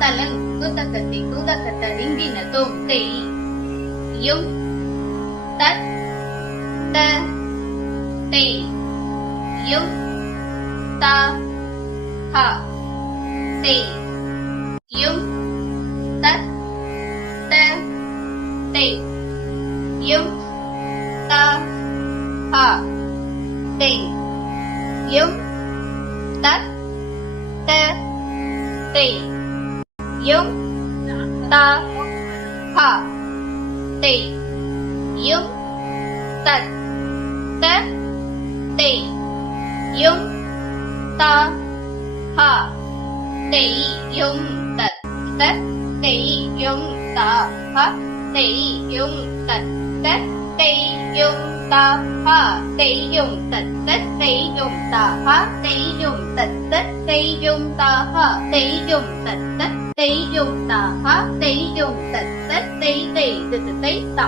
தலங் குதகத்தி குதகத்த ரிங்கின தோத்தை யும் தத் த தே யும் தா ஹா தே யும் தத் த தே யும் தா ஹா தே யும் தத் த தே யும் தா ஹா தே யும் தத் த தே யும் தா ஹா தே யும் தத் த தே யும் தா ஹா தே யும் தத் த தே யும் தா ஹா தே யும் தத் த தே யும் தா ஹா தே யும் தத் த தே யும் தா ஹா தே யும் தத் த தே யும் தா ஹா தே யும் தத் த தே தே தே தே தா